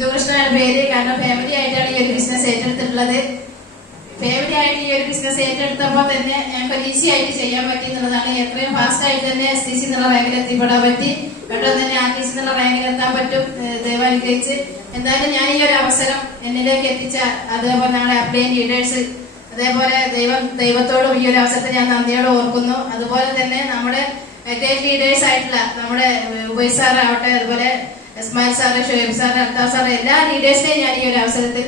ഇന്ദുകൃഷ്ണനാണ് പേര്. കാരണം ഫാമിലി ആയിട്ടാണ് ഈ ഒരു ബിസിനസ് ഏറ്റെടുത്തിട്ടുള്ളത്. ഫാമിലി ആയിട്ട് ഈ ഒരു ബിസിനസ് ഏറ്റെടുത്തപ്പോൾ തന്നെ ഞങ്ങൾക്ക് ഈസി ആയിട്ട് ചെയ്യാൻ പറ്റി എന്നുള്ളതാണ്. എത്രയും ഫാസ്റ്റ് ആയിട്ട് തന്നെ STC എന്നുള്ള റാങ്കിൽ എത്തിപ്പെടാൻ പറ്റി. പെട്ടെന്ന് തന്നെ RTC എന്നുള്ള റാങ്കിൽ എത്താൻ പറ്റും. ദയവാനുഗ്രഹിച്ച് എന്തായാലും ഞാൻ ഈ ഒരു അവസരം എന്നിലേക്ക് എത്തിച്ച അതേപോലെ ഞങ്ങളുടെ അപ്ലൈൻ ലീഡേഴ്സ്, അതേപോലെ ദൈവത്തോടും ഈ ഒരു അവസരത്തെ ഞാൻ നന്ദിയോടെ ഓർക്കുന്നു. അതുപോലെ തന്നെ നമ്മുടെ ഗ്രേറ്റ് ലീഡേഴ്സ് ആയിട്ടുള്ള നമ്മുടെ ഉബൈസ് സാർ ആവട്ടെ, അതുപോലെ Ismail sir, Shuhaib sir, Althaf sir, എല്ലാ ലീഡേഴ്സിനെയും ഞാൻ ഈ ഒരു അവസരത്തിൽ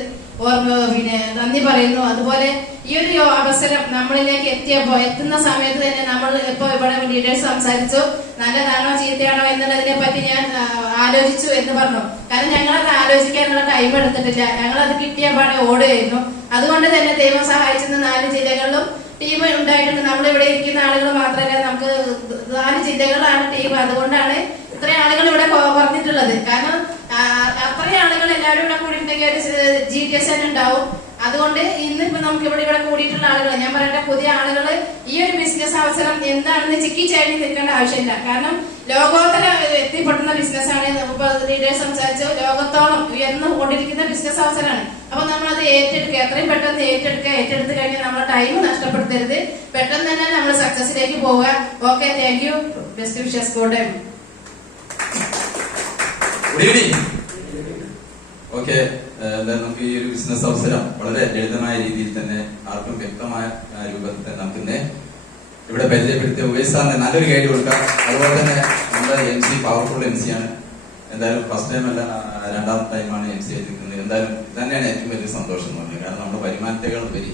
നന്ദി പറയുന്നു. അതുപോലെ ഈ ഒരു അവസരം നമ്മളിലേക്ക് എത്തുന്ന സമയത്ത് തന്നെ നമ്മൾ ഇപ്പൊ ഇവിടെ ലീഡേഴ്സ് സംസാരിച്ചു, നല്ലതാണോ ചീത്തയാണോ എന്നുള്ളതിനെ പറ്റി ഞാൻ ആലോചിച്ചു എന്ന് പറഞ്ഞു. കാരണം ഞങ്ങളത് ആലോചിക്കാനുള്ള ടൈം എടുത്തിട്ടില്ല. ഞങ്ങളത് കിട്ടിയ പാടെ ഓടുകയായിരുന്നു. അതുകൊണ്ട് തന്നെ ദൈവം സഹായിച്ചെന്ന് 4 ജില്ലകളിലും ടീം ഉണ്ടായിട്ടുണ്ട്. നമ്മളിവിടെ ഇരിക്കുന്ന ആളുകൾ മാത്രമല്ല, നമുക്ക് 4 ജില്ലകളാണ് ടീം. അതുകൊണ്ടാണ് ഇത്രയും ആളുകൾ ഇവിടെ കുറഞ്ഞിട്ടുള്ളത്. കാരണം അത്രയും ആളുകൾ എല്ലാവരും ഇവിടെ കൂടിയിട്ടുണ്ടെങ്കിൽ ഒരു GTS തന്നെ ഉണ്ടാവും. അതുകൊണ്ട് ഇന്നിപ്പോ നമുക്ക് ഇവിടെ കൂടിയിട്ടുള്ള ആളുകൾ, ഞാൻ പറയട്ടെ, പുതിയ ആളുകൾ ഈ ഒരു ബിസിനസ് അവസരം എന്താണെന്ന് ചിക്കി ചേടി നിൽക്കേണ്ട ആവശ്യമില്ല. കാരണം ലോകോത്തര എത്തിപ്പെടുന്ന ബിസിനസ്സാണ്. ഇപ്പൊ ലീഡേഴ്സ് സംസാരിച്ചു, ലോകത്തോളം ഉയർന്നു കൊണ്ടിരിക്കുന്ന ബിസിനസ് അവസരമാണ്. അപ്പൊ നമ്മളത് ഏറ്റെടുക്കുക, എത്രയും പെട്ടെന്ന് ഏറ്റെടുത്ത് കഴിഞ്ഞാൽ നമ്മുടെ ടൈം നഷ്ടപ്പെടുത്തരുത്. പെട്ടെന്ന് തന്നെ നമ്മൾ സക്സസിലേക്ക് പോവുക. Okay, thank you. Best wishes. Good day. Okay, നമുക്ക് ഈ ഒരു ബിസിനസ് അവസരം വളരെ ലളിതമായ രീതിയിൽ തന്നെ ആർക്കും വ്യക്തമായ രൂപത്തിൽ നമുക്ക് ഇന്ന് ഇവിടെ പരിചയപ്പെടുത്തിയ ഉബൈസ് സാറിന് നല്ലൊരു ഗൈഡ് കൊടുക്കാം. അതുപോലെ തന്നെ നമ്മുടെ MC പവർഫുൾ MC ആണ്. എന്തായാലും ഫസ്റ്റ് ടൈം അല്ല, 2ാമത്തെ ടൈമാണ് MC ആയിരിക്കുന്നത്. എന്തായാലും തന്നെയാണ് ഏറ്റവും വലിയ സന്തോഷം എന്ന് പറഞ്ഞത്. കാരണം നമ്മുടെ വരുമാനത്തെക്കാൾ ഉപരി